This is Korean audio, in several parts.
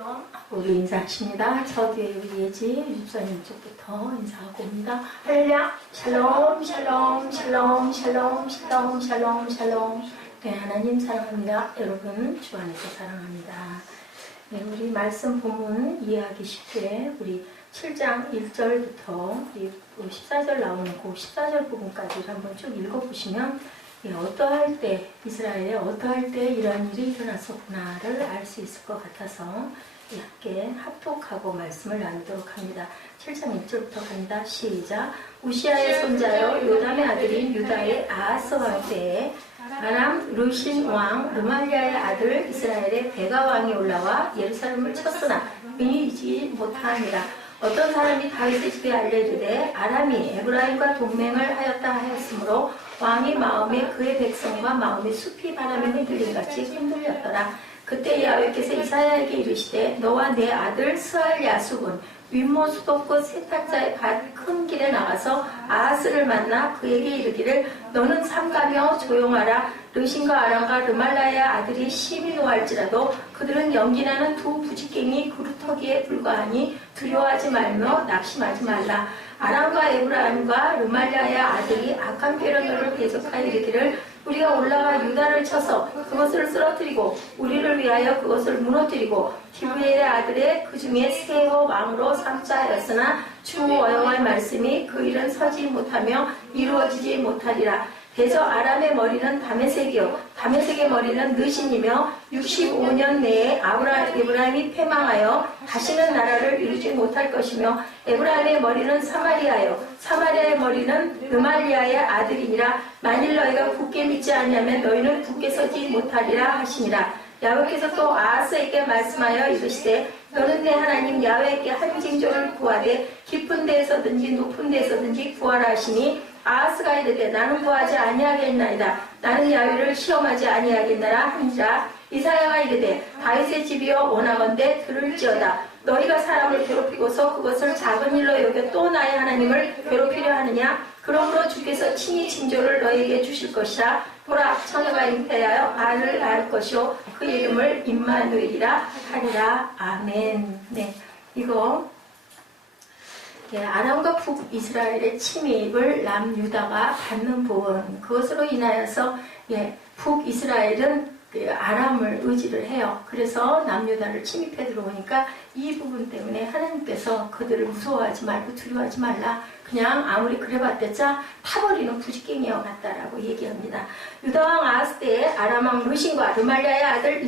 샬롬. 모두 인사하십니다. 저 뒤에 우리 예지 유집사님 쪽부터 인사하고 옵니다. 할렐루야. 샬롬, 샬롬, 샬롬, 샬롬, 샬롬, 샬롬, 샬롬. 네, 하나님 사랑합니다. 여러분 주 안에서 사랑합니다. 네, 우리 말씀 본문 이해하기 쉽게 우리 7장 1절부터 14절 나오는 그 14절 부분까지 한번 쭉 읽어보시면 어떠할 때, 이스라엘에 어떠할 때 이런 일이 일어났었구나를 알 수 있을 것 같아서 함께 합독하고 말씀을 나누도록 합니다. 7장 1절부터 갑니다. 시작. 우시아의 손자여 요담의 아들인 유다의 아하스 왕 때에 아람 르신 왕 르말리아의 아들 이스라엘의 베가 왕이 올라와 예루살렘을 쳤으나 이기지 못하니라. 어떤 사람이 다윗의 집에 알려주되 아람이 에브라임과 동맹을 하였다 하였으므로 왕이 마음에 그의 백성과 마음에 숲이 바람에 흔들린 같이 흔들렸더라. 그때 야훼께서 이사야에게 이르시되 너와 내 아들 스알 야숲은 윗모 수도끝 세탁자의 밭 큰 길에 나가서 아하스를 만나 그에게 이르기를 너는 삼가며 조용하라. 르신과 아람과 르말라의 아들이 심히 노할지라도 그들은 연기나는 두 부지깽이 그루터기에 불과하니 두려워하지 말며 낙심하지 말라. 아람과 에브라임과 르말라의 아들이 악한 표현으로 계속하여 이르기를 우리가 올라가 유다를 쳐서 그것을 쓰러뜨리고 우리를 위하여 그것을 무너뜨리고 디브엘의 아들의 그 중에 세호 왕으로 삼자 하였으나 주 여호와의 말씀이 그 일은 서지 못하며 이루어지지 못하리라. 대저 아람의 머리는 다메섹이요 다메섹의 머리는 느신이며 65년 내에 에브라임이 패망하여 다시는 나라를 이루지 못할 것이며 에브라임의 머리는 사마리아요 사마리아의 머리는 르말리아의 아들이니라. 만일 너희가 굳게 믿지 아니하면 너희는 굳게 서지 못하리라 하시니라. 야훼께서 또 아하스에게 말씀하여 이르시되 너는 내 하나님 야훼께 한 징조를 구하되 깊은 데에서든지 높은 데에서든지 구하라 하시니 아하스가 이르되 나는 구하지 아니하겠나이다. 나는 야훼를 시험하지 아니하겠나라 하니라. 이사야가 이르되 다윗의 집이여 원하건대 들을지어다. 너희가 사람을 괴롭히고서 그것을 작은 일로 여겨 또 나의 하나님을 괴롭히려 하느냐. 그러므로 주께서 친히 징조를 너희에게 주실 것이라. 보라 처녀가 잉태하여 아를 낳을 것이요 그 이름을 임마누엘이라 하리라. 아멘. 네, 이거 아람과 북이스라엘의 침입을 남유다가 받는 부분, 그것으로 인하여서 북이스라엘은 아람을 의지를 해요. 그래서 남유다를 침입해 들어오니까 이 부분 때문에 하나님께서 그들을 무서워하지 말고 두려워하지 말라. 그냥 아무리 그래봤댔자 타버리는 부지깽이와 같다라고 얘기합니다. 유다왕 아하스 때에 아람왕 르신과 르말리아의 아들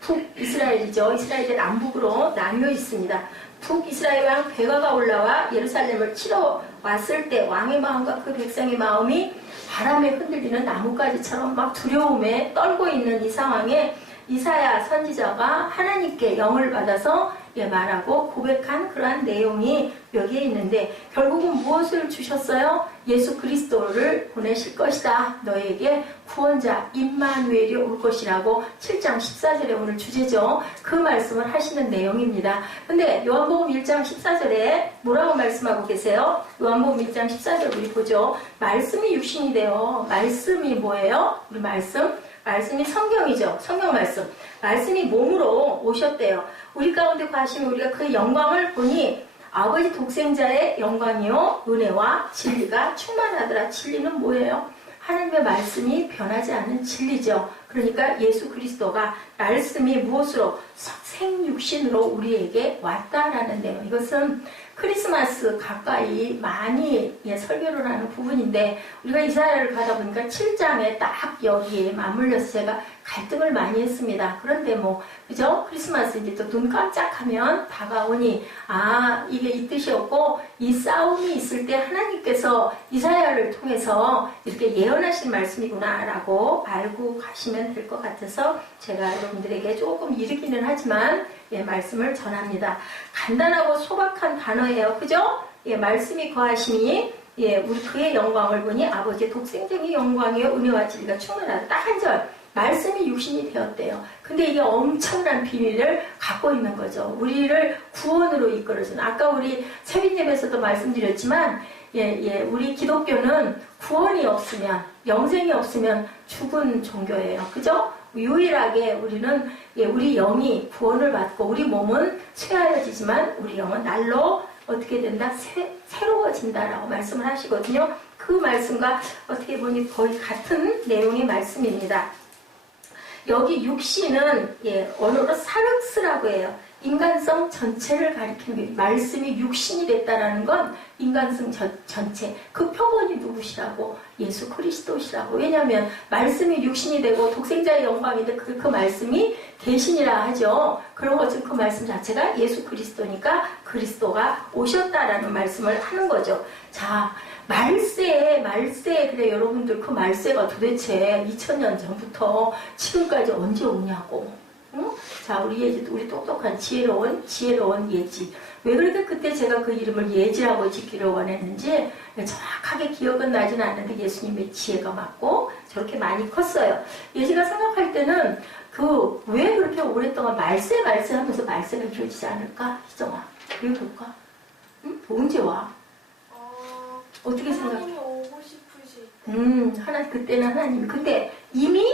북이스라엘이죠. 이스라엘의 남북으로 나뉘어 있습니다. 북이스라엘 왕 베가가 올라와 예루살렘을 치러 왔을 때 왕의 마음과 그 백성의 마음이 바람에 흔들리는 나뭇가지처럼 막 두려움에 떨고 있는 이 상황에 이사야 선지자가 하나님께 영을 받아서 말하고 고백한 그러한 내용이 여기에 있는데 결국은 무엇을 주셨어요? 예수 그리스도를 보내실 것이다. 너에게 구원자 임마누엘이 올 것이라고 7장 14절에 오늘 주제죠. 그 말씀을 하시는 내용입니다. 근데 요한복음 1장 14절에 뭐라고 말씀하고 계세요? 요한복음 1장 14절 우리 보죠. 말씀이 육신이 돼요. 말씀이 뭐예요? 우리 말씀이 성경이죠. 성경 말씀. 말씀이 몸으로 오셨대요. 우리 가운데 가시면 우리가 그 영광을 보니 아버지 독생자의 영광이요 은혜와 진리가 충만하더라. 진리는 뭐예요? 하나님의 말씀이 변하지 않는 진리죠. 그러니까 예수 그리스도가 말씀이 무엇으로 생육신으로 우리에게 왔다라는 내용. 이것은 크리스마스 가까이 많이 설교를 하는 부분인데 우리가 이사야를 가다 보니까 7장에 딱 여기에 맞물려서 제가 갈등을 많이 했습니다. 그런데 그죠? 크리스마스 이제 또 눈 깜짝하면 다가오니 이게 이 뜻이었고 이 싸움이 있을 때 하나님께서 이사야를 통해서 이렇게 예언하신 말씀이구나 라고 알고 가시면 될 것 같아서 제가 여러분들에게 조금 이르기는 하지만 말씀을 전합니다. 간단하고 소박한 단어예요. 그죠? 말씀이 거하시니 우리 그의 영광을 보니 아버지의 독생적인 영광이요 은혜와 진리가 충만하다. 딱 한 절. 말씀이 육신이 되었대요. 근데 이게 엄청난 비밀을 갖고 있는 거죠. 우리를 구원으로 이끌어주는. 아까 우리 세빈예배에서도 말씀드렸지만 우리 기독교는 구원이 없으면 영생이 없으면 죽은 종교예요. 그죠? 유일하게 우리는 우리 영이 구원을 받고 우리 몸은 쇠하여지지만 우리 영은 날로 어떻게 된다? 새로워진다라고 말씀을 하시거든요. 그 말씀과 어떻게 보니 거의 같은 내용의 말씀입니다. 여기 육신은 언어로 사륵스라고 해요. 인간성 전체를 가리키는 말씀이 육신이 됐다라는 건 인간성 전체. 그 표본이 누구시라고? 예수 그리스도시라고. 왜냐하면 말씀이 육신이 되고 독생자의 영광인데 그 말씀이 계신이라 하죠. 그런 것은 그 말씀 자체가 예수 그리스도니까 그리스도가 오셨다라는 말씀을 하는 거죠. 자, 말세. 그래, 여러분들 그 말세가 도대체 2000년 전부터 지금까지 언제 오냐고. 응? 자, 우리 예지, 우리 똑똑한 지혜로운 예지. 왜 그렇게 그때 제가 그 이름을 예지라고 짓기를 원했는지 정확하게 기억은 나진 않는데 예수님의 지혜가 맞고 저렇게 많이 컸어요. 예지가 생각할 때는 왜 그렇게 오랫동안 말세 하면서 말세가 길어지지 않을까? 희정아, 왜 그럴까? 응? 언제 와? 어떻게 생각해? 하나님이 오고 싶으시. 그때는 하나님이. 근데 이미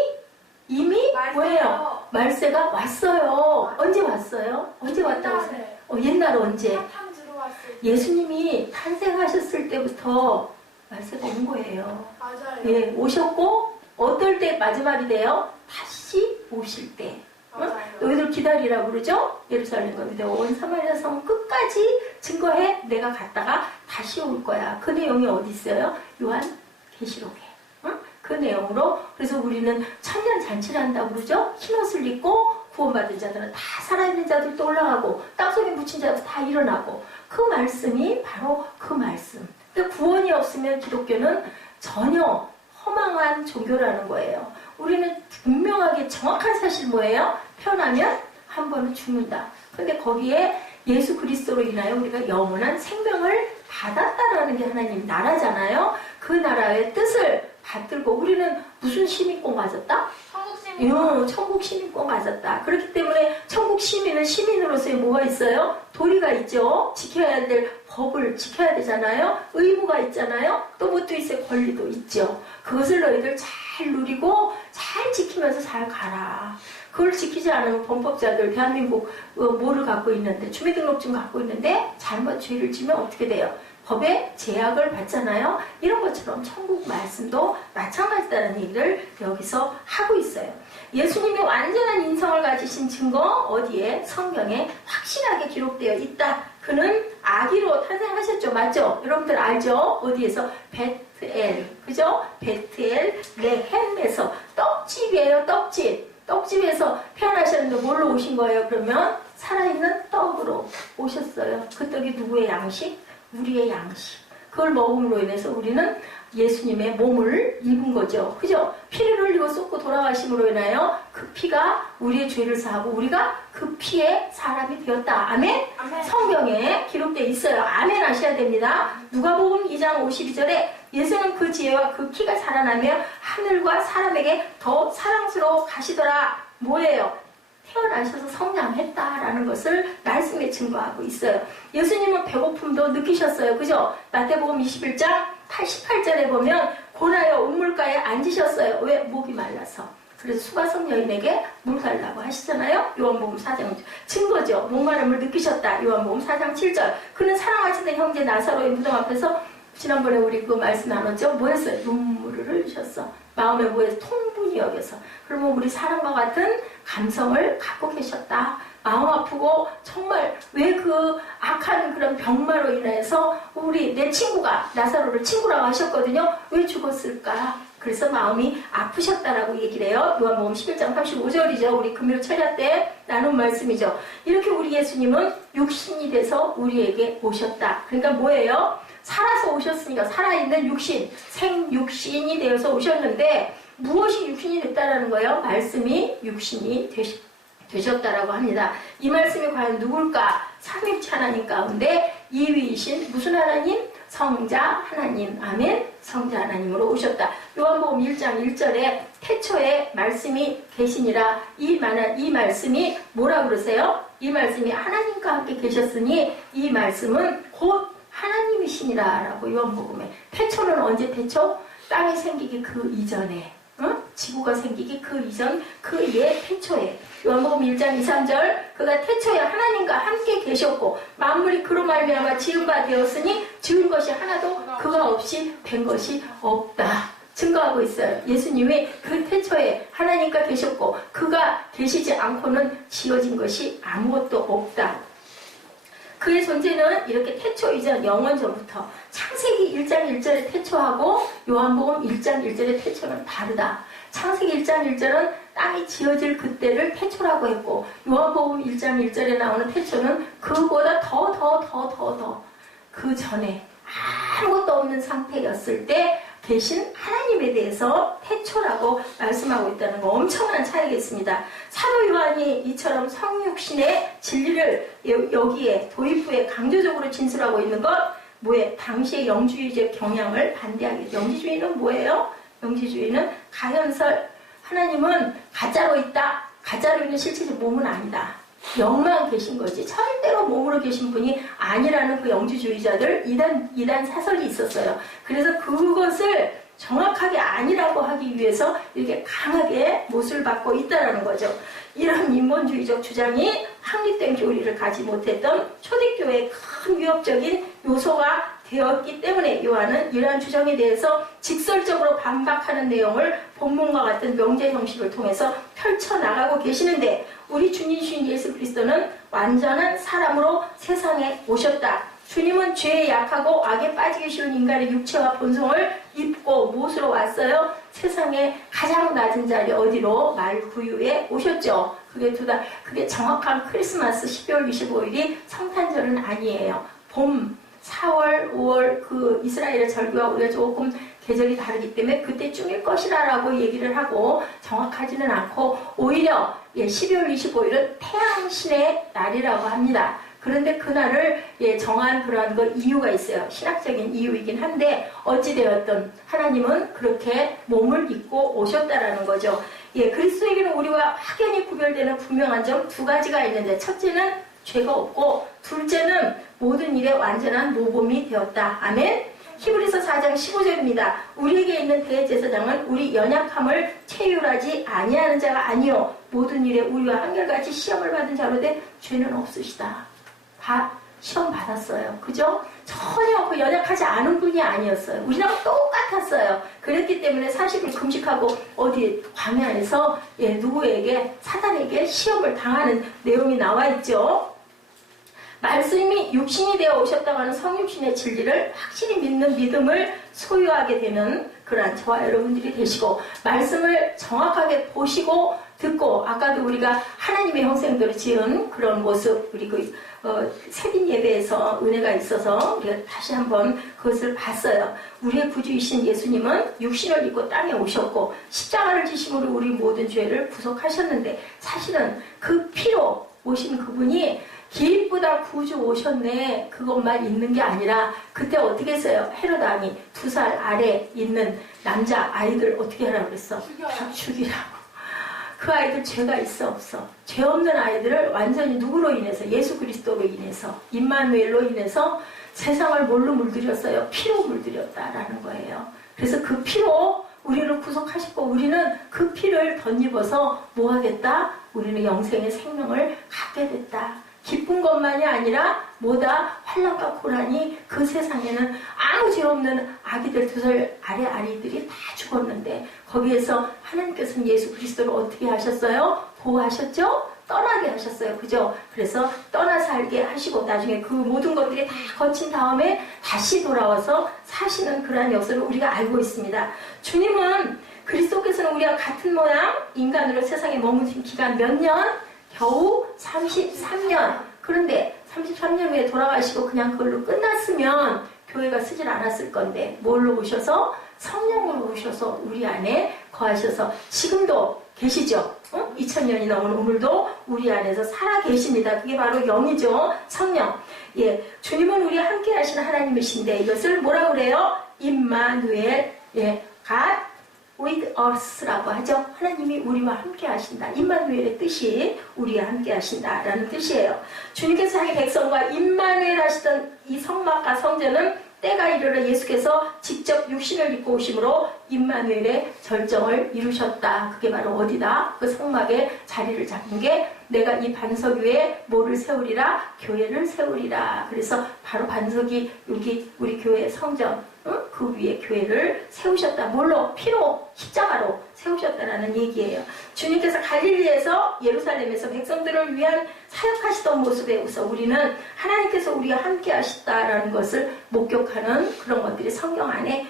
말세요. 뭐예요? 말세가 왔어요. 언제 왔어요? 언제 왔다고 생각해요? 옛날에 언제? 사탕 들어왔을 때. 예수님이 탄생하셨을 때부터 말세가 온 거예요. 맞아요. 예, 오셨고 어떨 때 마지막이 돼요? 다시 오실 때. 맞아요. 너희들 기다리라고 그러죠? 예루살렘 가는데 온 사마리아 성 끝까지 증거해. 내가 갔다가 다시 올 거야. 그 내용이 어디 있어요? 요한 계시록에. 그 내용으로. 그래서 우리는 천년 잔치를 한다고 그러죠? 흰옷을 입고 구원받은 자들은 다 살아있는 자들도 올라가고 땅속에 묻힌 자들 다 일어나고, 그 말씀이 바로 그 말씀. 근데 구원이 없으면 기독교는 전혀 허망한 종교라는 거예요. 우리는 분명하게 정확한 사실 뭐예요? 태어나면 한 번은 죽는다. 근데 거기에 예수 그리스도로 인하여 우리가 영원한 생명을 받았다라는 게 하나님 나라잖아요. 그 나라의 뜻을 받들고 우리는 무슨 시민권 가졌다? 천국 시민권 가졌다. 그렇기 때문에 천국 시민은 시민으로서의 뭐가 있어요? 도리가 있죠. 지켜야 될 법을 지켜야 되잖아요. 의무가 있잖아요. 또 뭣도 있어요? 권리도 있죠. 그것을 너희들 잘 누리고 잘 지키면서 잘 가라. 그걸 지키지 않으면 범법자들, 대한민국 뭐를 갖고 있는데, 주민등록증 갖고 있는데 잘못 죄를 지면 어떻게 돼요? 법의 제약을 받잖아요. 이런 것처럼 천국 말씀도 마찬가지다는 얘기를 여기서 하고 있어요. 예수님의 완전한 인성을 가지신 증거 어디에? 성경에 확실하게 기록되어 있다. 그는 아기로 탄생하셨죠. 맞죠? 여러분들 알죠? 어디에서? 베트엘. 그죠? 베트엘 레헴에서. 떡집이에요. 떡집에서 태어나셨는데 뭘로 오신 거예요? 그러면 살아있는 떡으로 오셨어요. 그 떡이 누구의 양식? 우리의 양식. 그걸 먹음으로 인해서 우리는 예수님의 몸을 입은 거죠. 그죠? 피를 흘리고 쏟고 돌아가심으로 인하여 그 피가 우리의 죄를 사하고 우리가 그 피의 사람이 되었다. 아멘? 아멘. 성경에 기록되어 있어요. 아멘 하셔야 됩니다. 누가복음 2장 52절에 예수는 그 지혜와 그 키가 자라나며 하늘과 사람에게 더 사랑스러워 가시더라. 뭐예요? 태어나셔서 성장했다라는 것을 말씀에 증거하고 있어요. 예수님은 배고픔도 느끼셨어요. 그죠? 마태복음 21장 88절에 보면 고나여 우물가에 앉으셨어요. 왜? 목이 말라서. 그래서 수가성 여인에게 물 달라고 하시잖아요. 요한복음 4장 증거죠. 목마름을 느끼셨다. 요한복음 4장 7절. 그는 사랑하시던 형제 나사로의 무덤 앞에서 지난번에 우리 그 말씀 나눴죠. 뭐 했어요? 눈물을 흘리셨어. 마음에 뭐에 통분이 여겨서. 그러면 우리 사람과 같은 감성을 갖고 계셨다. 마음 아프고 정말 왜 그 악한 그런 병마로 인해서 내 친구가 나사로를 친구라고 하셨거든요. 왜 죽었을까? 그래서 마음이 아프셨다라고 얘기를 해요. 요한복음 11장 35절이죠. 우리 금요 철야 때 나눈 말씀이죠. 이렇게 우리 예수님은 육신이 돼서 우리에게 오셨다. 그러니까 뭐예요? 살아서 오셨으니까 살아있는 육신, 생육신이 되어서 오셨는데 무엇이 육신이 됐다라는 거예요? 말씀이 육신이 되셨다라고 합니다. 이 말씀이 과연 누굴까? 삼위일체 하나님 가운데 2위이신 무슨 하나님? 성자 하나님. 아멘. 성자 하나님으로 오셨다. 요한복음 1장 1절에 태초에 말씀이 계시니라. 이 말씀이 뭐라 그러세요? 이 말씀이 하나님과 함께 계셨으니 이 말씀은 곧 하나님이시니라 라고 요한복음에. 태초는 언제 태초? 땅이 생기기 그 이전에. 지구가 생기기 그 이전 그 이에 태초에 요한복음 1장 2, 3절 그가 태초에 하나님과 함께 계셨고 만물이 그로 말미암아 지은 바 되었으니 지은 것이 하나도 그가 없이 된 것이 없다. 증거하고 있어요. 예수님이 그 태초에 하나님과 계셨고 그가 계시지 않고는 지어진 것이 아무것도 없다. 그의 존재는 이렇게 태초 이전 영원전부터 창세기 1장 1절의 태초하고 요한복음 1장 1절의 태초는 다르다. 창세기 1장 1절은 땅이 지어질 그때를 태초라고 했고 요한복음 1장 1절에 나오는 태초는 그보다 더 그 전에 아무것도 없는 상태였을 때 계신 하나님에 대해서 태초라고 말씀하고 있다는 거 엄청난 차이겠습니다. 사도 요한이 이처럼 성육신의 진리를 여기에 도입부에 강조적으로 진술하고 있는 것 뭐에 당시의 영지주의적 경향을 반대하기. 영지주의는 뭐예요? 영지주의는 가현설 하나님은 가짜로 있다. 가짜로 있는 실체적 몸은 아니다. 영만 계신 거지 절대로 몸으로 계신 분이 아니라는 그 영지주의자들 이단 사설이 있었어요. 그래서 그것을 정확하게 아니라고 하기 위해서 이렇게 강하게 못을 받고 있다는 거죠. 이런 인본주의적 주장이 확립된 교리를 가지 못했던 초대교회의 큰 위협적인 요소가 되었기 때문에 요한은 이러한 주장에 대해서 직설적으로 반박하는 내용을 본문과 같은 명제 형식을 통해서 펼쳐나가고 계시는데 우리 주님이신 예수 그리스도는 완전한 사람으로 세상에 오셨다. 주님은 죄에 약하고 악에 빠지기 쉬운 인간의 육체와 본성을 입고 무엇으로 왔어요? 세상에 가장 낮은 자리 어디로? 말구유에 오셨죠. 그게 정확한 크리스마스 12월 25일이 성탄절은 아니에요. 봄 4월, 5월 그 이스라엘의 절기와 우리가 조금 계절이 다르기 때문에 그때쯤일 것이라고 얘기를 하고 정확하지는 않고 오히려 12월 25일은 태양신의 날이라고 합니다. 그런데 그날을 정한 그러한 이유가 있어요. 신학적인 이유이긴 한데 어찌되었든 하나님은 그렇게 몸을 입고 오셨다라는 거죠. 그리스도에게는 우리와 확연히 구별되는 분명한 점 두 가지가 있는데 첫째는 죄가 없고 둘째는 모든 일에 완전한 모범이 되었다. 아멘. 히브리서 4장 15절입니다. 우리에게 있는 대제사장은 우리 연약함을 체휼하지 아니하는 자가 아니요 모든 일에 우리와 한결같이 시험을 받은 자로되 죄는 없으시다. 다 시험 받았어요. 그죠? 전혀 그 연약하지 않은 분이 아니었어요. 우리랑 똑같았어요. 그랬기 때문에 40일 금식하고 어디 광야에서 누구에게 사단에게 시험을 당하는 내용이 나와 있죠. 말씀이 육신이 되어 오셨다고 하는 성육신의 진리를 확실히 믿는 믿음을 소유하게 되는 그러한 저와 여러분들이 되시고 말씀을 정확하게 보시고 듣고 아까도 우리가 하나님의 형상대로 지은 그런 모습 우리 새벽 예배에서 은혜가 있어서 우리가 다시 한번 그것을 봤어요. 우리의 구주이신 예수님은 육신을 입고 땅에 오셨고 십자가를 지심으로 우리 모든 죄를 구속하셨는데 사실은 그 피로 오신 그분이 기쁘다 구주 오셨네 그것만 있는 게 아니라 그때 어떻게 했어요? 헤롯 왕이 2살 아래 있는 남자 아이들 어떻게 하라고 그랬어? 다 죽이라고. 그 아이들 죄가 있어 없어? 죄 없는 아이들을 완전히 누구로 인해서? 예수 그리스도로 인해서 임마누엘로 인해서 세상을 뭘로 물들였어요? 피로 물들였다라는 거예요. 그래서 그 피로 우리를 구속하셨고 우리는 그 피를 덧입어서 뭐 하겠다? 우리는 영생의 생명을 갖게 됐다. 기쁜 것만이 아니라 뭐다? 환난과 고난이 그 세상에는 아무 죄 없는 아기들 2살 아래 아이들이 다 죽었는데 거기에서 하나님께서는 예수 그리스도를 어떻게 하셨어요? 보호하셨죠? 떠나게 하셨어요. 그죠? 그래서 떠나 살게 하시고 나중에 그 모든 것들이 다 거친 다음에 다시 돌아와서 사시는 그러한 역사를 우리가 알고 있습니다. 주님은 그리스도께서는 우리와 같은 모양 인간으로 세상에 머무신 기간 몇 년? 겨우 33년. 그런데 33년 후에 돌아가시고 그냥 그걸로 끝났으면 교회가 쓰질 않았을 건데 뭘로 오셔서? 성령으로 오셔서 우리 안에 거하셔서 지금도 계시죠? 2000년이 넘은 오늘도 우리 안에서 살아 계십니다. 그게 바로 영이죠. 성령. 주님은 우리와 함께 하시는 하나님이신데 이것을 뭐라고 그래요? 임마누엘. God with us라고 하죠. 하나님이 우리와 함께 하신다. 임마누엘의 뜻이 우리와 함께 하신다라는 뜻이에요. 주님께서 자기 백성과 임마누엘 하시던 이 성막과 성전은 때가 이르러 예수께서 직접 육신을 입고 오심으로 임마누엘의 절정을 이루셨다. 그게 바로 어디다? 그 성막에 자리를 잡은 게 내가 이 반석 위에 뭐를 세우리라? 교회를 세우리라. 그래서 바로 반석이 여기 우리 교회 성전, 그 위에 교회를 세우셨다. 뭘로? 피로, 십자가로 세우셨다라는 얘기예요. 주님께서 갈릴리에서 예루살렘에서 백성들을 위한 사역하시던 모습에서 우리는 하나님께서 우리와 함께 하시다라는 것을 목격하는 그런 것들이 성경 안에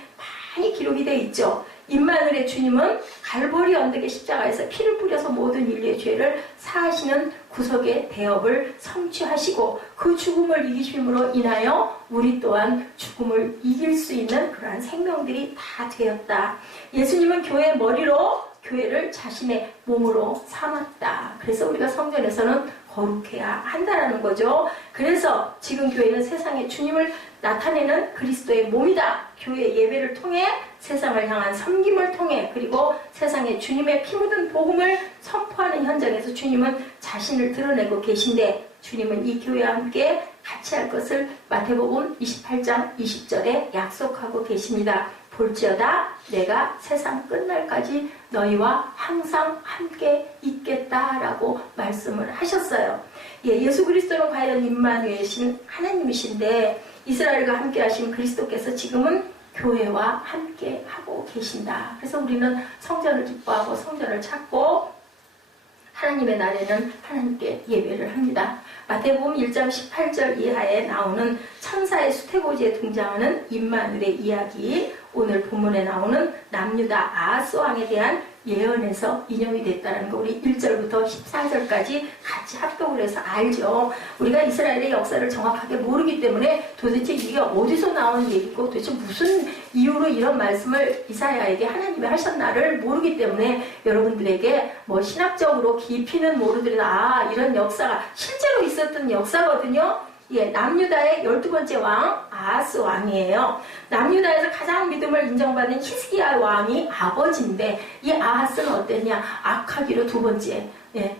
많이 기록이 되어 있죠. 임마누엘의 주님은 갈보리 언덕의 십자가에서 피를 뿌려서 모든 인류의 죄를 사하시는 구속의 대업을 성취하시고 그 죽음을 이기심으로 인하여 우리 또한 죽음을 이길 수 있는 그러한 생명들이 다 되었다. 예수님은 교회의 머리로 교회를 자신의 몸으로 삼았다. 그래서 우리가 성전에서는 거룩해야 한다는 거죠. 그래서 지금 교회는 세상에 주님을 나타내는 그리스도의 몸이다. 교회 예배를 통해 세상을 향한 섬김을 통해 그리고 세상에 주님의 피 묻은 복음을 선포하는 현장에서 주님은 자신을 드러내고 계신데 주님은 이 교회와 함께 같이 할 것을 마태복음 28장 20절에 약속하고 계십니다. 볼지어다 내가 세상 끝날까지 너희와 항상 함께 있겠다라고 말씀을 하셨어요. 예수 그리스도는 과연 임마누엘이신 하나님이신데 이스라엘과 함께 하신 그리스도께서 지금은 교회와 함께 하고 계신다. 그래서 우리는 성전을 기뻐하고 성전을 찾고 하나님의 날에는 하나님께 예배를 합니다. 마태복음 1장 18절 이하에 나오는 천사의 수태고지에 등장하는 임마누엘의 이야기, 오늘 본문에 나오는 남유다 아하스 왕에 대한 예언에서 인용이 됐다는 거 우리 1절부터 14절까지 같이 합독을 해서 알죠. 우리가 이스라엘의 역사를 정확하게 모르기 때문에 도대체 이게 어디서 나온 얘기고 도대체 무슨 이유로 이런 말씀을 이사야에게 하나님이 하셨나를 모르기 때문에 여러분들에게 뭐 신학적으로 깊이는 모르더라도 이런 역사가 실제로 있었던 역사거든요. 남유다의 12번째 왕 아하스 왕이에요. 남유다에서 가장 믿음을 인정받는 히스기야 왕이 아버지인데 이 아하스는 어땠냐? 악하기로 두 번째.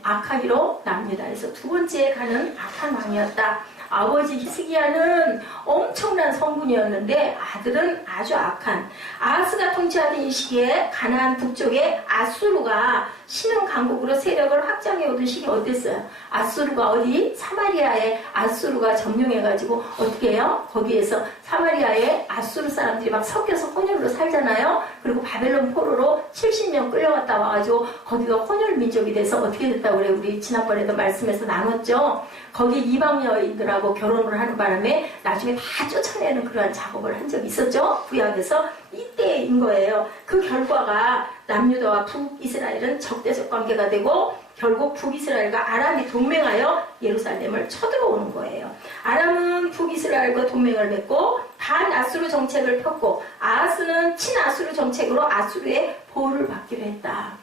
악하기로 남유다에서 두 번째에 가는 악한 왕이었다. 아버지 히스기야는 엄청난 성군이었는데 아들은 아주 악한. 아하스가 통치하던 이 시기에 가나안 북쪽에 아수르가 신흥 강국으로 세력을 확장해 오던 시기 어땠어요? 아수르가 어디? 사마리아에 아수르가 점령해가지고 어떻게 해요? 거기에서 사마리아에 아수르 사람들이 막 섞여서 혼혈로 살잖아요. 그리고 바벨론 포로로 70년 끌려갔다 와가지고 거기가 혼혈 민족이 돼서 어떻게 됐다고 그래요? 우리 지난번에도 말씀에서 나눴죠. 거기 이방 여인들하고 결혼을 하는 바람에 나중에 다 쫓아내는 그러한 작업을 한 적이 있었죠. 구약에서 이때인 거예요. 그 결과가 남유다와 북이스라엘은 적대적 관계가 되고 결국 북이스라엘과 아람이 동맹하여 예루살렘을 쳐들어오는 거예요. 아람은 북이스라엘과 동맹을 맺고 반아수르 정책을 폈고 아하스는 친아수르 정책으로 아수르의 보호를 받기로 했다.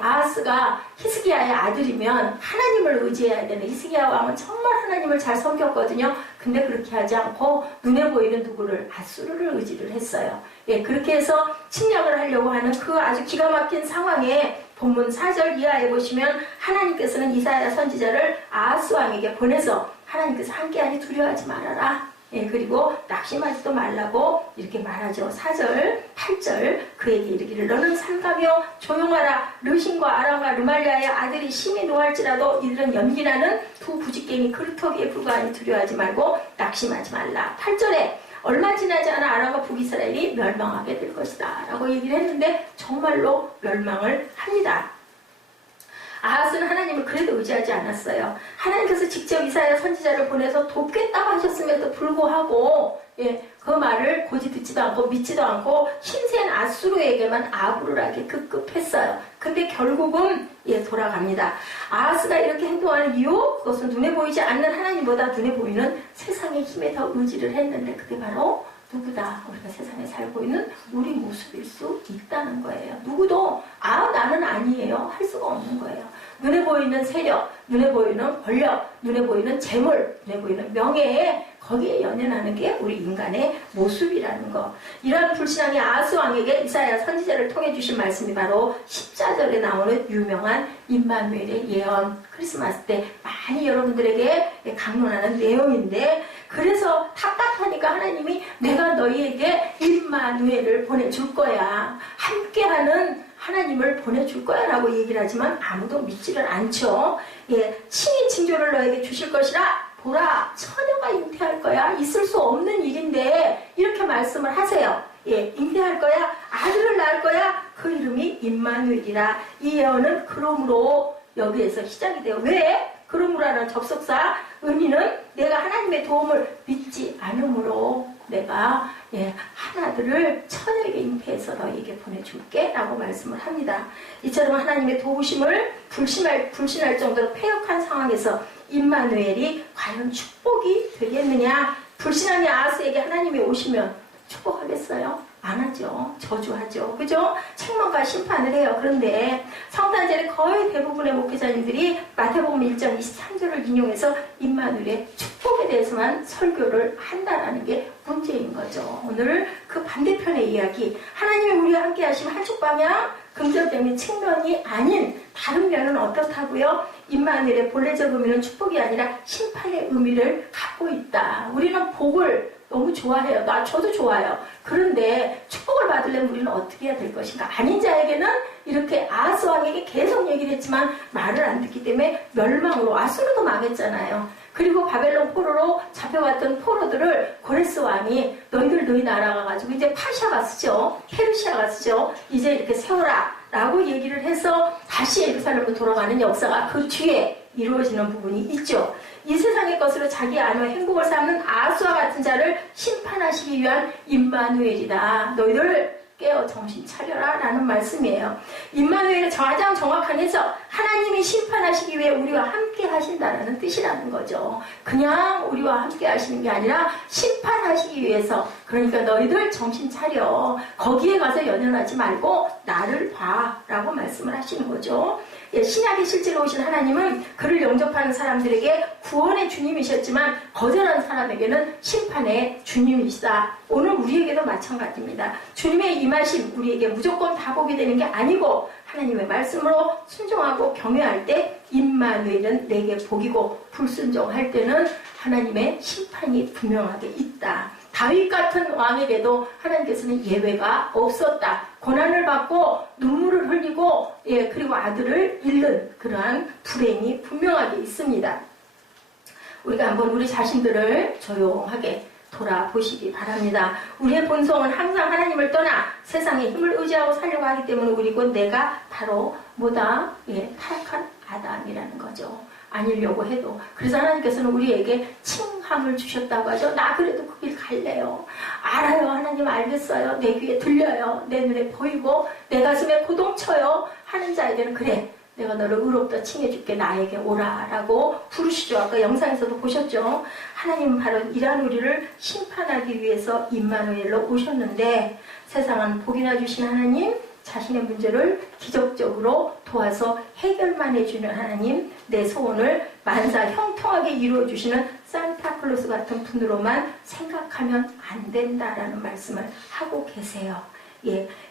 아하스가 히스기야의 아들이면 하나님을 의지해야 되는 히스기야 왕은 정말 하나님을 잘 섬겼거든요. 근데 그렇게 하지 않고 눈에 보이는 누구를? 아수르를 의지를 했어요. 그렇게 해서 침략을 하려고 하는 그 아주 기가 막힌 상황에 본문 4절 이하에 보시면 하나님께서는 이사야 선지자를 아하스 왕에게 보내서 하나님께서 함께하니 두려워하지 말아라. 그리고 낙심하지도 말라고 이렇게 말하죠. 4절, 8절 그에게 이르기를 너는 삼가며 조용하라. 르신과 아람과 르말리아의 아들이 심히 노할지라도 이들은 연기나는 두 부지깽이 그루터기에 불과하니 두려워하지 말고 낙심하지 말라. 8절에 얼마 지나지 않아 아람과 북이스라엘이 멸망하게 될 것이다 라고 얘기를 했는데 정말로 멸망을 합니다. 아하스는 하나님을 그래도 의지하지 않았어요. 하나님께서 직접 이사야 선지자를 보내서 돕겠다고 하셨음에도 불구하고 그 말을 고지 듣지도 않고 믿지도 않고 힘센 아수르에게만 아부를 하게 급급했어요. 근데 결국은 돌아갑니다. 아하스가 이렇게 행동하는 이유? 그것은 눈에 보이지 않는 하나님보다 눈에 보이는 세상의 힘에 더 의지를 했는데 그게 바로 누구다? 우리가 세상에 살고 있는 우리 모습일 수 있다는 거예요. 누구도 나는 아니에요. 할 수가 없는 거예요. 눈에 보이는 세력, 눈에 보이는 권력, 눈에 보이는 재물, 눈에 보이는 명예에 거기에 연연하는 게 우리 인간의 모습이라는 거. 이런 불신앙의 아하스 왕에게 이사야 선지자를 통해 주신 말씀이 바로 14절에 나오는 유명한 임마누엘의 예언. 크리스마스 때 많이 여러분들에게 강론하는 내용인데 그래서 답답하니까 하나님이 내가 너희에게 임마누엘을 보내줄 거야. 함께하는 하나님을 보내줄 거야 라고 얘기를 하지만 아무도 믿지를 않죠. 예, 친히 징조를 너에게 주실 것이라 보라 처녀가 잉태할 거야. 있을 수 없는 일인데 이렇게 말씀을 하세요. 예, 잉태할 거야. 아들을 낳을 거야. 그 이름이 임마누엘이라. 이 예언은 그러므로 여기에서 시작이 돼요. 왜? 그러므로라는 접속사 의미는 내가 하나님의 도움을 믿지 않으므로 내가 한 아들을 처녀에게 잉태해서 너에게 보내줄게 라고 말씀을 합니다. 이처럼 하나님의 도우심을 불신할 정도로 패역한 상황에서 임마누엘이 과연 축복이 되겠느냐. 불신한 아하스에게 하나님이 오시면 축복하겠어요? 안 하죠. 저주하죠. 그죠? 책망과 심판을 해요. 그런데 성탄절에 거의 대부분의 목회자님들이 마태복음 1장 23절을 인용해서 임마누엘의 축복에 대해서만 설교를 한다는 게 문제인 거죠. 오늘 그 반대편의 이야기, 하나님이 우리와 함께 하시면 한쪽 방향, 긍정적인 측면이 아닌 다른 면은 어떻다고요? 임마누엘의 본래적 의미는 축복이 아니라 심판의 의미를 갖고 있다. 우리는 복을 너무 좋아해요. 저도 좋아요. 그런데 축복을 받으려면 우리는 어떻게 해야 될 것인가? 아닌 자에게는 이렇게 아하스 왕에게 계속 얘기를 했지만 말을 안 듣기 때문에 멸망으로, 아수르도 망했잖아요. 그리고 바벨론 포로로 잡혀갔던 포로들을 고레스 왕이 너희 나라가 가지고 이제 파샤가 쓰죠. 페르시아가 쓰죠. 이제 이렇게 세워라 라고 얘기를 해서 다시 예루살렘으로 돌아가는 역사가 그 뒤에 이루어지는 부분이 있죠. 이 세상의 것으로 자기 안위와 행복을 삼는 아하스와 같은 자를 심판하시기 위한 임마누엘이다. 너희들 깨어 정신 차려라 라는 말씀이에요. 임마누엘의 가장 정확한 해석, 하나님이 심판하시기 위해 우리와 함께 하신다는 뜻이라는 거죠. 그냥 우리와 함께 하시는 게 아니라 심판하시기 위해서. 그러니까 너희들 정신 차려. 거기에 가서 연연하지 말고 나를 봐 라고 말씀을 하시는 거죠. 예, 신약에 실제로 오신 하나님은 그를 영접하는 사람들에게 구원의 주님이셨지만 거절한 사람에게는 심판의 주님이시다. 오늘 우리에게도 마찬가지입니다. 주님의 임하심 우리에게 무조건 다 복이 되는 게 아니고 하나님의 말씀으로 순종하고 경외할 때 임마누엘은 내게 복이고 불순종할 때는 하나님의 심판이 분명하게 있다. 다윗 같은 왕에게도 하나님께서는 예외가 없었다. 고난을 받고 눈물을 흘리고 그리고 아들을 잃는 그러한 불행이 분명하게 있습니다. 우리가 한번 우리 자신들을 조용하게 돌아보시기 바랍니다. 우리의 본성은 항상 하나님을 떠나 세상의 힘을 의지하고 살려고 하기 때문에 우리고 내가 바로 뭐다? 타락한 아담이라는 거죠. 아니려고 해도. 그래서 하나님께서는 우리에게 칭함을 주셨다고 하죠. 나 그래도 그 길 갈래요. 알아요. 하나님 알겠어요. 내 귀에 들려요. 내 눈에 보이고 내 가슴에 고동쳐요. 하는 자에게는 그래. 내가 너를 의롭다 칭해줄게. 나에게 오라 라고 부르시죠. 아까 영상에서도 보셨죠. 하나님은 바로 이러한 우리를 심판하기 위해서 임마누엘로 오셨는데 세상은 복이나 주신 하나님, 자신의 문제를 기적적으로 도와서 해결만 해주는 하나님, 내 소원을 만사 형통하게 이루어주시는 산타클로스 같은 분으로만 생각하면 안 된다라는 말씀을 하고 계세요.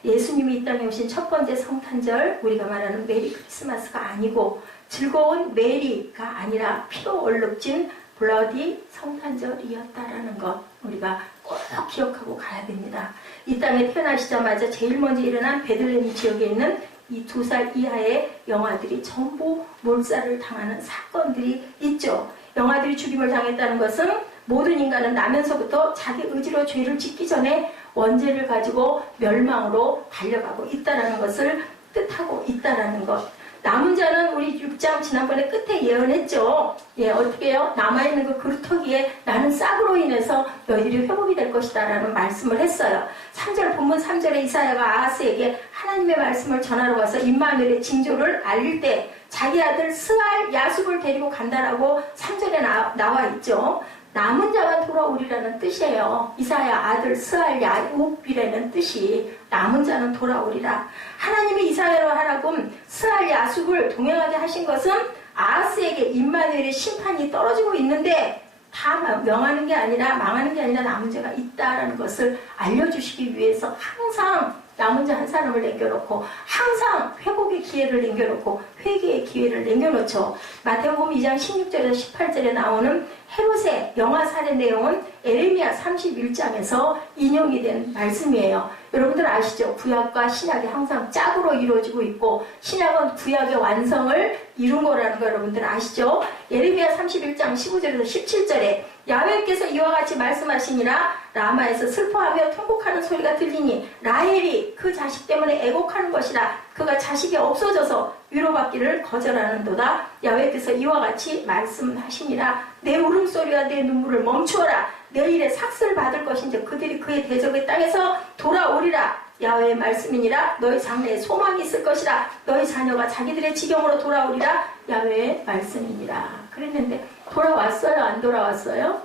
예수님이 이 땅에 오신 첫 번째 성탄절, 우리가 말하는 메리 크리스마스가 아니고 즐거운 메리가 아니라 피로 얼룩진 블러디 성탄절이었다라는 것 우리가 꼭 기억하고 가야 됩니다. 이 땅에 태어나시자마자 제일 먼저 일어난 베들레헴 지역에 있는 이 2살 이하의 영아들이 전부 몰살을 당하는 사건들이 있죠. 영아들이 죽임을 당했다는 것은 모든 인간은 나면서부터 자기 의지로 죄를 짓기 전에 원죄를 가지고 멸망으로 달려가고 있다는 것을 뜻하고 있다는 것. 남은 자는 우리 6장 지난번에 끝에 예언했죠. 어떻게 해요? 남아있는 그 그루터기에 나는 싹으로 인해서 너희들이 회복이 될 것이다 라는 말씀을 했어요. 3절 본문 3절에 이사야가 아하스에게 하나님의 말씀을 전하러 가서 임마누엘의 징조를 알릴 때 자기 아들 스알 야숲을 데리고 간다라고 3절에 나와 있죠. 남은 자만 돌아오리라는 뜻이에요. 이사야 아들 스알 야숲이라는 뜻이 남은 자는 돌아오리라. 하나님이 이사야로 하라금 스알 야숲을 동행하게 하신 것은 아하스에게 임마누엘의 심판이 떨어지고 있는데 다 명하는 게 아니라 망하는 게 아니라 남은 자가 있다라는 것을 알려주시기 위해서 항상 남은 자 한 사람을 남겨놓고 항상 회복의 기회를 남겨놓고 회개의 기회를 남겨놓죠. 마태복음 2장 16절에서 18절에 나오는 헤롯의 영화살의 내용은 에레미야 31장에서 인용이 된 말씀이에요. 여러분들 아시죠? 구약과 신약이 항상 짝으로 이루어지고 있고 신약은 구약의 완성을 이룬 거라는 거 여러분들 아시죠? 에레미야 31장 15절에서 17절에 야훼께서 이와 같이 말씀하시니라 라마에서 슬퍼하며 통곡하는 소리가 들리니 라헬이 그 자식 때문에 애곡하는 것이라 그가 자식이 없어져서 위로받기를 거절하는도다. 야훼께서 이와 같이 말씀하시니라 내 울음소리와 내 눈물을 멈추어라. 내일에 삭슬을 받을 것인지 그들이 그의 대적의 땅에서 돌아오리라. 야훼의 말씀이니라 너희 장래에 소망이 있을 것이라 너희 자녀가 자기들의 지경으로 돌아오리라. 야훼의 말씀이니라. 그랬는데 돌아왔어요? 안 돌아왔어요?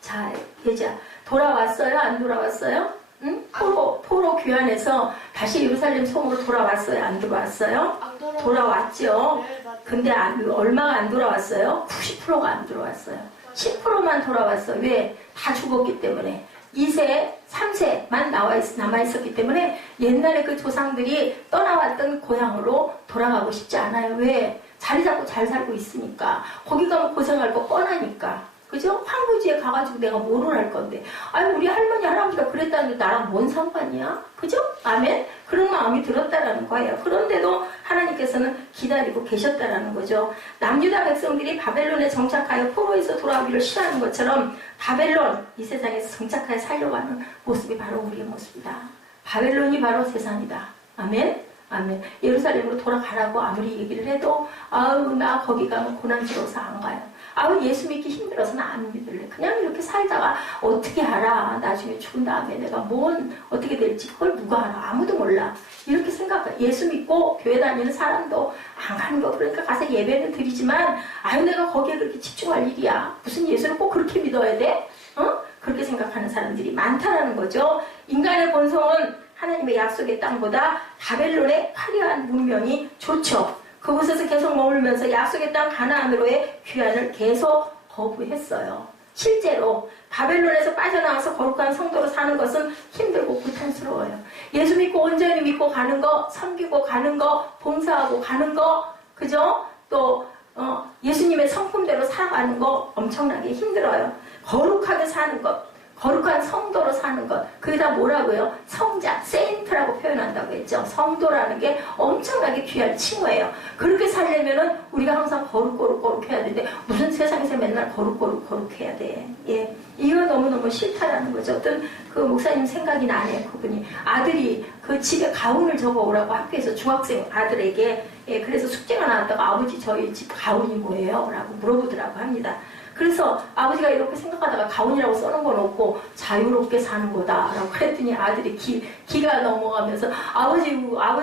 자, 예지야 돌아왔어요? 안 돌아왔어요? 응? 포로 귀환해서 다시 예루살렘 성으로 돌아왔어요? 안 돌아왔어요? 돌아왔죠. 근데 얼마가 안 돌아왔어요? 90%가 안 돌아왔어요. 10%만 돌아왔어. 왜? 다 죽었기 때문에. 2세, 3세만 남아있었기 때문에 옛날에 그 조상들이 떠나왔던 고향으로 돌아가고 싶지 않아요. 왜? 자리 잡고 잘 살고 있으니까. 거기 가면 고생할 거 뻔하니까. 그죠? 황무지에 가가지고 내가 뭐를 할 건데. 아니, 우리 할머니, 할아버지가 그랬다는데 나랑 뭔 상관이야? 그죠? 아멘? 그런 마음이 들었다라는 거예요. 그런데도 하나님께서는 기다리고 계셨다라는 거죠. 남유다 백성들이 바벨론에 정착하여 포로에서 돌아오기를 싫어하는 것처럼 바벨론, 이 세상에서 정착하여 살려고 하는 모습이 바로 우리의 모습이다. 바벨론이 바로 세상이다. 아멘? 아멘. 예루살렘으로 돌아가라고 아무리 얘기를 해도 아우 나 거기 가면 고난스러워서 안 가요. 아우 예수 믿기 힘들어서 나 안 믿을래. 그냥 이렇게 살다가 어떻게 알아. 나중에 죽은 다음에 내가 어떻게 될지 그걸 누가 알아. 아무도 몰라. 이렇게 생각해. 예수 믿고 교회 다니는 사람도 안 가는 거 그러니까 가서 예배는 드리지만 아유 내가 거기에 그렇게 집중할 일이야. 무슨 예수를 꼭 그렇게 믿어야 돼? 그렇게 생각하는 사람들이 많다라는 거죠. 인간의 본성은 하나님의 약속의 땅보다 바벨론의 화려한 문명이 좋죠. 그곳에서 계속 머물면서 약속의 땅 가나안으로의 귀환을 계속 거부했어요. 실제로 바벨론에서 빠져나와서 거룩한 성도로 사는 것은 힘들고 고통스러워요. 예수 믿고 온전히 믿고 가는 거, 섬기고 가는 거, 봉사하고 가는 거, 그죠? 또 예수님의 성품대로 살아가는 거 엄청나게 힘들어요. 거룩하게 사는 것, 거룩한 성도로 사는 것, 그게 다 뭐라고요? 성자, 세인트라고 표현한다고 했죠. 성도라는 게 엄청나게 귀한 칭호예요. 그렇게 살려면은 우리가 항상 거룩해야 되는데 무슨 세상에서 맨날 거룩해야 돼. 예, 이거 너무너무 싫다라는 거죠. 어떤 그 목사님 생각이 나네요. 그분이 아들이 그 집에 가훈을 적어오라고 학교에서 중학생 아들에게 예, 그래서 숙제가 나왔다가 아버지 저희 집 가훈이 뭐예요? 라고 물어보더라고 합니다. 그래서 아버지가 이렇게 생각하다가 가훈이라고 써놓은 건 없고 자유롭게 사는 거다라고 그랬더니 아들이 기가 넘어가면서 아버지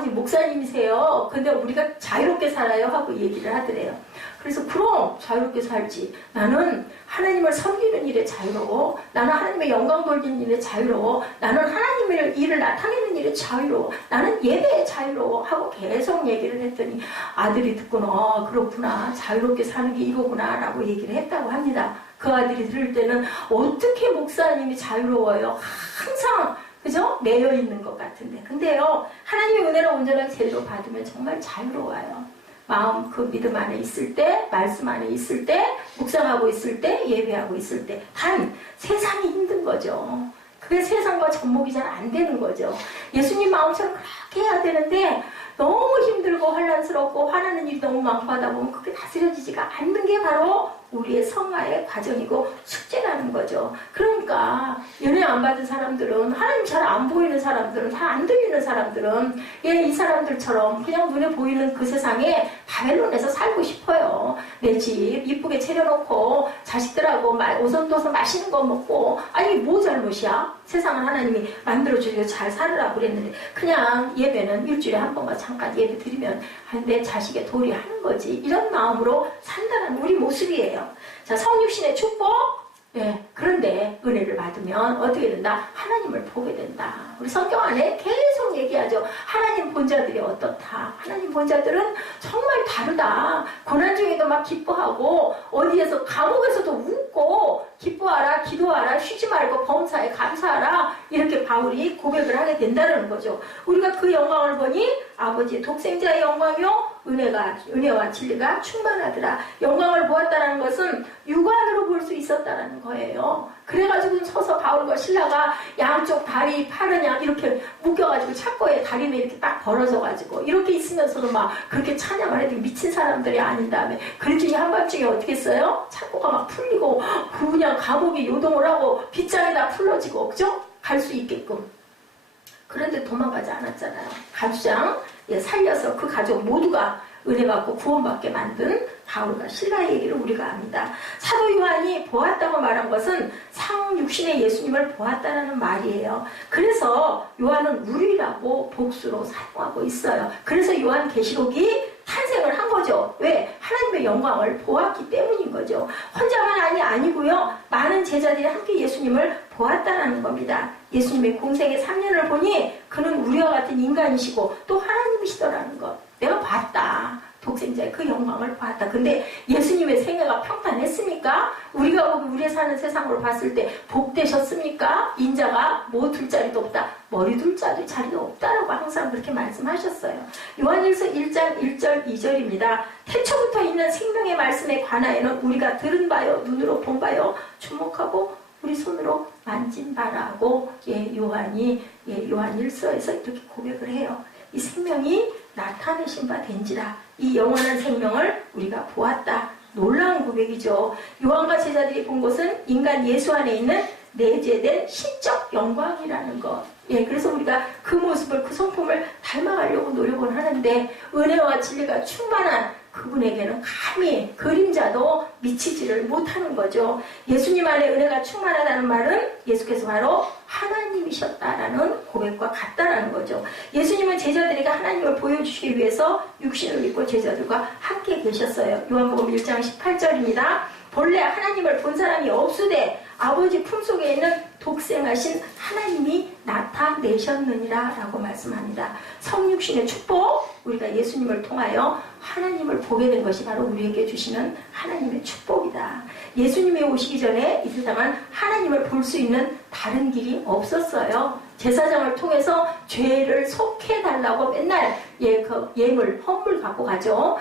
목사님이세요. 근데 우리가 자유롭게 살아요 하고 얘기를 하더래요. 그래서 그럼 자유롭게 살지. 나는 하나님을 섬기는 일에 자유로워. 나는 하나님의 영광 돌리는 일에 자유로워. 나는 하나님의 일을 나타내는 일에 자유로워. 나는 예배에 자유로워 하고 계속 얘기를 했더니 아들이 듣고는 그렇구나. 자유롭게 사는 게 이거구나 라고 얘기를 했다고 합니다. 그 아들이 들을 때는 어떻게 목사님이 자유로워요? 항상 그죠? 매여 있는 것 같은데. 근데요. 하나님의 은혜를 온전하게 제대로 받으면 정말 자유로워요. 마음 그 믿음 안에 있을 때, 말씀 안에 있을 때, 묵상하고 있을 때, 예배하고 있을 때. 단 세상이 힘든 거죠. 그게 세상과 접목이 잘 안 되는 거죠. 예수님 마음처럼 그렇게 해야 되는데 너무 힘들고 혼란스럽고 화나는 일이 너무 많고 하다 보면 그게 다스려지지가 않는 게 바로 우리의 성화의 과정이고 숙제라는 거죠. 그러니까 연애 안 받은 사람들은, 하나님 잘 안 보이는 사람들은, 잘 안 들리는 사람들은 이 사람들처럼 그냥 눈에 보이는 그 세상에 바벨론에서 살고 싶어요. 내 집 이쁘게 차려놓고 자식들하고 오손도손 맛있는 거 먹고. 아니 뭐 잘못이야? 세상을 하나님이 만들어주셔서 잘 살으라고 그랬는데 그냥 예배는 일주일에 한 번만 잠깐 예배 드리면 내 자식의 도리 하는 거지. 이런 마음으로 산다는 우리 모습이에요. 자, 성육신의 축복. 예, 그런데 은혜를 받으면 어떻게 된다? 하나님을 보게 된다. 우리 성경 안에 계속 얘기하죠. 하나님 본자들이 어떻다. 하나님 본자들은 정말 다르다. 고난 중에도 막 기뻐하고 어디에서 감옥에서도 웃고 기뻐하라, 기도하라, 쉬지 말고 범사에 감사하라. 이렇게 바울이 고백을 하게 된다는 거죠. 우리가 그 영광을 보니 아버지의 독생자의 영광이요 은혜와 진리가 충만하더라. 영광을 보았다는 것은 육안으로 볼 수 있었다는 거예요. 그래가지고 서서 바울과 실라가 양쪽 다리, 팔은 양 이렇게 묶여가지고 창고에 다리는 이렇게 딱 벌어져가지고 이렇게 있으면서도 막 그렇게 찬양을 해도 미친 사람들이 아닌 다음에 그랬더니 한밤중에 어떻게 했어요? 창고가 막 풀리고 그냥 감옥에 요동을 하고 빗장이 다 풀러지고 그죠? 갈 수 있게끔. 그런데 도망가지 않았잖아요. 가주장 살려서 그 가족 모두가 은혜 받고 구원받게 만든 바울과 실라의 얘기를 우리가 압니다. 사도 요한이 보았다고 말한 것은 상육신의 예수님을 보았다라는 말이에요. 그래서 요한은 우리라고 복수로 사용하고 있어요. 그래서 요한 계시록이 탄생을 한 거죠. 왜? 하나님의 영광을 보았기 때문인 거죠. 혼자만이 아니고요. 많은 제자들이 함께 예수님을 보았다라는 겁니다. 예수님의 공생의 3년을 보니 그는 우리와 같은 인간이시고 또 하나님이시더라는 것. 내가 봤다. 독생자의 그 영광을 봤다. 근데 예수님의 생애가 평탄했습니까? 우리가 보기 우리의 사는 세상으로 봤을 때 복되셨습니까? 인자가 뭐 둘 자리도 없다. 머리 둘 자리도 없다라고 항상 그렇게 말씀하셨어요. 요한일서 1장 1절 2절입니다. 태초부터 있는 생명의 말씀에 관하여는 우리가 들은 바요 눈으로 본 바요 주목하고 우리 손으로 만진 바라고 요한이 요한일서에서 이렇게 고백을 해요. 이 생명이 나타내신 바 된지라. 이 영원한 생명을 우리가 보았다. 놀라운 고백이죠. 요한과 제자들이 본 것은 인간 예수 안에 있는 내재된 신적 영광이라는 것. 그래서 우리가 그 모습을, 그 성품을 닮아가려고 노력을 하는데 은혜와 진리가 충만한 그분에게는 감히 그림자도 미치지를 못하는 거죠. 예수님 안에 은혜가 충만하다는 말은 예수께서 바로 하나님이셨다라는 고백과 같다라는 거죠. 예수님은 제자들에게 하나님을 보여주시기 위해서 육신을 입고 제자들과 함께 계셨어요. 요한복음 1장 18절입니다. 본래 하나님을 본 사람이 없으되 아버지 품속에 있는 독생하신 하나님이 나타내셨느니라 라고 말씀합니다. 성육신의 축복, 우리가 예수님을 통하여 하나님을 보게 된 것이 바로 우리에게 주시는 하나님의 축복이다. 예수님이 오시기 전에 이 세상은 하나님을 볼 수 있는 다른 길이 없었어요. 제사장을 통해서 죄를 속해달라고 맨날 그 예물, 헌물 갖고 가죠.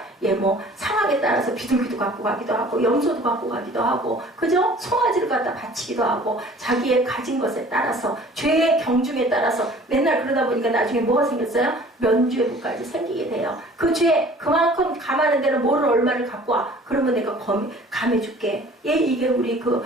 상황에 따라서 비둘기도 갖고 가기도 하고 염소도 갖고 가기도 하고 그죠? 송아지를 갖다 바치기도 하고 자기의 가진 것에 따라서 죄의 경중에 따라서 맨날 그러다 보니까 나중에 뭐가 생겼어요? 면죄부까지 생기게 돼요. 그 죄 그만큼 감하는 데는 뭐를 얼마를 갖고 와. 그러면 내가 감해줄게. 이게 우리 그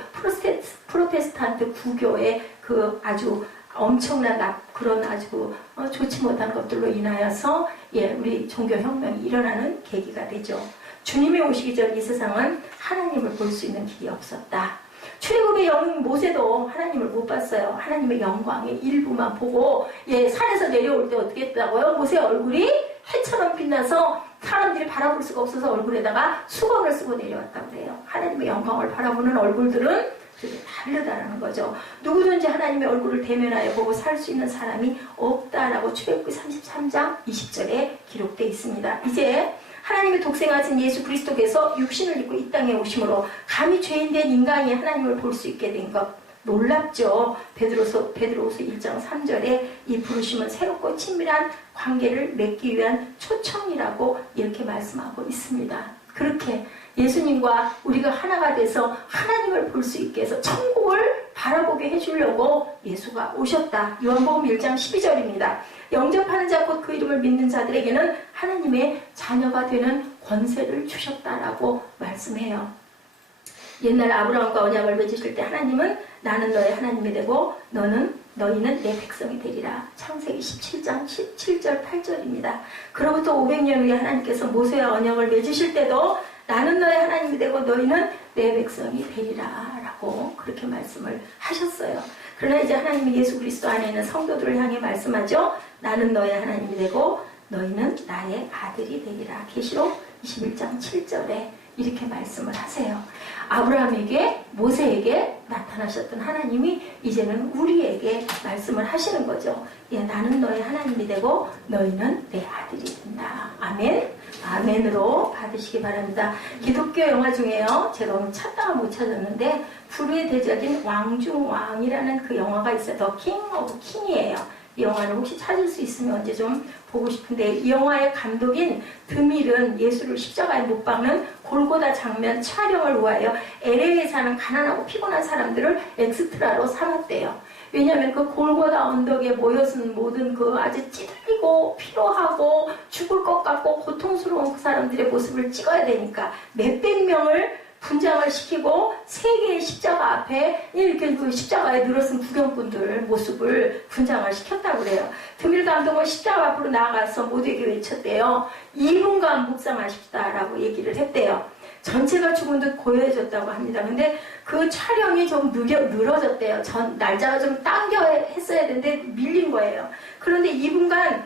프로테스탄트 구교의 그 아주 엄청난 그런 아주 좋지 못한 것들로 인하여서 우리 종교혁명이 일어나는 계기가 되죠. 주님이 오시기 전 이 세상은 하나님을 볼 수 있는 길이 없었다. 출애굽의 영웅 모세도 하나님을 못 봤어요. 하나님의 영광의 일부만 보고 산에서 내려올 때 어떻게 했다고요? 모세의 얼굴이 해처럼 빛나서 사람들이 바라볼 수가 없어서 얼굴에다가 수건을 쓰고 내려왔다고 그래요. 하나님의 영광을 바라보는 얼굴들은 되게 다르다라는 거죠. 누구든지 하나님의 얼굴을 대면하여 보고 살 수 있는 사람이 없다라고 출애굽기 33장 20절에 기록되어 있습니다. 이제 하나님의 독생하신 예수 그리스도께서 육신을 입고 이 땅에 오심으로 감히 죄인된 인간이 하나님을 볼 수 있게 된 것 놀랍죠. 베드로서 1장 3절에 이 부르심은 새롭고 친밀한 관계를 맺기 위한 초청이라고 이렇게 말씀하고 있습니다. 그렇게 예수님과 우리가 하나가 돼서 하나님을 볼 수 있게 해서 천국을 바라보게 해주려고 예수가 오셨다. 요한복음 1장 12절입니다. 영접하는 자 곧 그 이름을 믿는 자들에게는 하나님의 자녀가 되는 권세를 주셨다라고 말씀해요. 옛날 아브라함과 언약을 맺으실 때 하나님은 나는 너의 하나님이 되고 너희는 내 백성이 되리라. 창세기 17장 17절 8절입니다. 그로부터 500년 후에 하나님께서 모세와 언약을 맺으실 때도 나는 너의 하나님이 되고 너희는 내 백성이 되리라 라고 그렇게 말씀을 하셨어요. 그러나 이제 하나님이 예수 그리스도 안에 있는 성도들을 향해 말씀하죠. 나는 너의 하나님이 되고 너희는 나의 아들이 되리라. 계시록 21장 7절에 이렇게 말씀을 하세요. 아브라함에게 모세에게 나타나셨던 하나님이 이제는 우리에게 말씀을 하시는 거죠. 나는 너의 하나님이 되고 너희는 내 아들이 된다. 아멘. 아멘으로 받으시기 바랍니다. 기독교 영화 중에요. 제가 오늘 찾다가 못 찾았는데 불의 대적인 왕중왕이라는 그 영화가 있어요. 더 킹 오브 킹이에요. 이 영화를 혹시 찾을 수 있으면 언제 좀 보고 싶은데, 이 영화의 감독인 드밀은 예수를 십자가에 못 박는 골고다 장면 촬영을 위하여 LA에 사는 가난하고 피곤한 사람들을 엑스트라로 삼았대요. 왜냐하면 그 골고다 언덕에 모여선 모든 그 아주 찌들리고 피로하고 죽을 것 같고 고통스러운 그 사람들의 모습을 찍어야 되니까 몇백 명을 분장을 시키고 세 개의 십자가 앞에 이렇게 그 십자가에 늘어선 구경꾼들 모습을 분장을 시켰다고 그래요. 드밀 감독은 십자가 앞으로 나아가서 모두에게 외쳤대요. 2분간 묵상하십시다라고 얘기를 했대요. 전체가 죽은 듯 고요해졌다고 합니다. 근데 그 촬영이 좀 늘어졌대요. 날짜가 좀 당겨 했어야 되는데 밀린 거예요. 그런데 2분간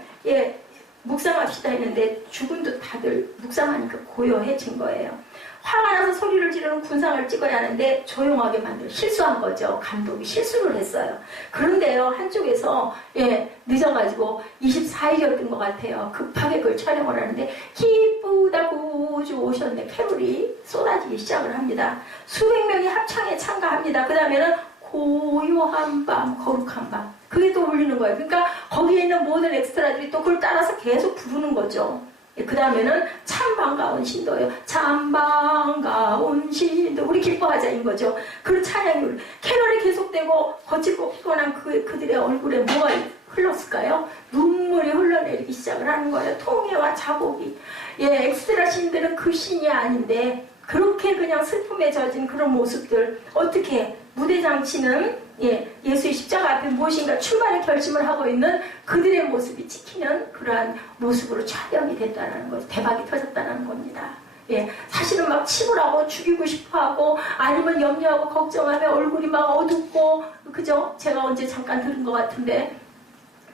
묵상합시다 했는데 죽은 듯 다들 묵상하니까 고요해진 거예요. 화가 나서 소리를 지르는 군상을 찍어야 하는데 조용하게 실수한 거죠. 감독이 실수를 했어요. 그런데요, 한쪽에서 늦어가지고 24일이었던 것 같아요. 급하게 그걸 촬영을 하는데 기쁘다 구주 오셨네 캐롤이 쏟아지기 시작을 합니다. 수백 명이 합창에 참가합니다. 그 다음에는 고요한 밤, 거룩한 밤, 그게 또 울리는 거예요. 그러니까 거기에 있는 모든 엑스트라들이 또 그걸 따라서 계속 부르는 거죠. 그 다음에는 참 반가운 신도요. 참 반가운 신도. 우리 기뻐하자인 거죠. 그 찬양이 캐롤이 계속되고 거칠고 피곤한 그들의 얼굴에 뭐가 흘렀을까요? 눈물이 흘러내리기 시작을 하는 거예요. 통해와 자복이. 엑스트라 신들은 그 신이 아닌데 그렇게 그냥 슬픔에 젖은 그런 모습들. 어떻게 무대장치는 예수의 십자가 앞에 무엇인가 출발의 결심을 하고 있는 그들의 모습이 찍히는 그러한 모습으로 촬영이 됐다는 거죠. 대박이 터졌다는 겁니다. 사실은 막 치부라고 죽이고 싶어하고 아니면 염려하고 걱정하며 얼굴이 막 어둡고, 그죠? 제가 언제 잠깐 들은 것 같은데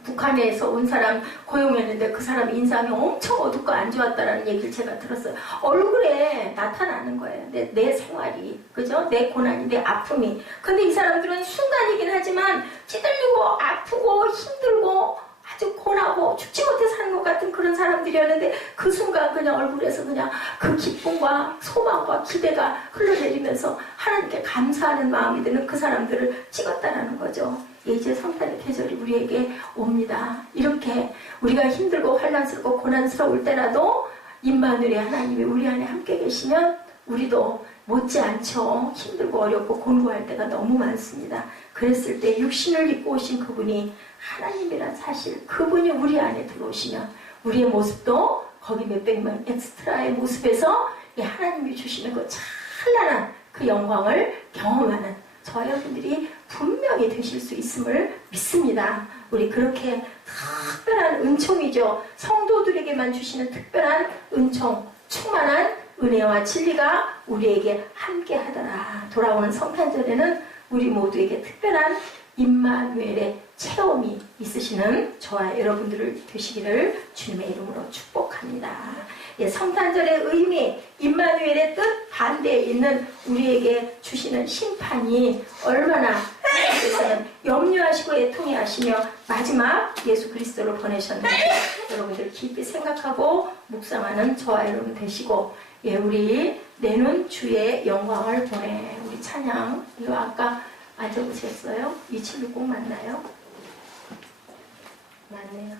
북한에서 온 사람 고용했는데 그 사람 인상이 엄청 어둡고 안 좋았다라는 얘기를 제가 들었어요. 얼굴에 나타나는 거예요. 내 생활이, 그죠? 내 고난이, 내 아픔이. 근데 이 사람들은 순간이긴 하지만 찌들리고 아프고 힘들고 아주 고나고 죽지 못해 사는 것 같은 그런 사람들이었는데 그 순간 그냥 얼굴에서 그냥 그 기쁨과 소망과 기대가 흘러내리면서 하나님께 감사하는 마음이 드는 그 사람들을 찍었다라는 거죠. 이제 성탄의 계절이 우리에게 옵니다. 이렇게 우리가 힘들고 환난스럽고 고난스러울 때라도 임마누엘의 하나님이 우리 안에 함께 계시면 우리도 못지않죠. 힘들고 어렵고 곤고할 때가 너무 많습니다. 그랬을 때 육신을 입고 오신 그분이 하나님이란 사실, 그분이 우리 안에 들어오시면 우리의 모습도 거기 몇백 명 엑스트라의 모습에서 하나님이 주시는 그 찬란한 그 영광을 경험하는 저와 여러분들이 분명히 되실 수 있음을 믿습니다. 우리 그렇게 특별한 은총이죠. 성도들에게만 주시는 특별한 은총, 충만한 은혜와 진리가 우리에게 함께 하더라. 돌아오는 성탄절에는 우리 모두에게 특별한 임마누엘의 체험이 있으시는 저와 여러분들을 되시기를 주님의 이름으로 축복합니다. 성탄절의 의미, 임마누엘의 뜻 반대에 있는 우리에게 주시는 심판이 얼마나 하나님께서는 염려하시고 애통해 하시며 마지막 예수 그리스도를 보내셨는지 여러분들 깊이 생각하고 묵상하는 저와 여러분 되시고, 우리 내는 주의 영광을 보내. 우리 찬양 이거 아까 안 적으셨어요? 이 친구 꼭 맞나요? 맞네요.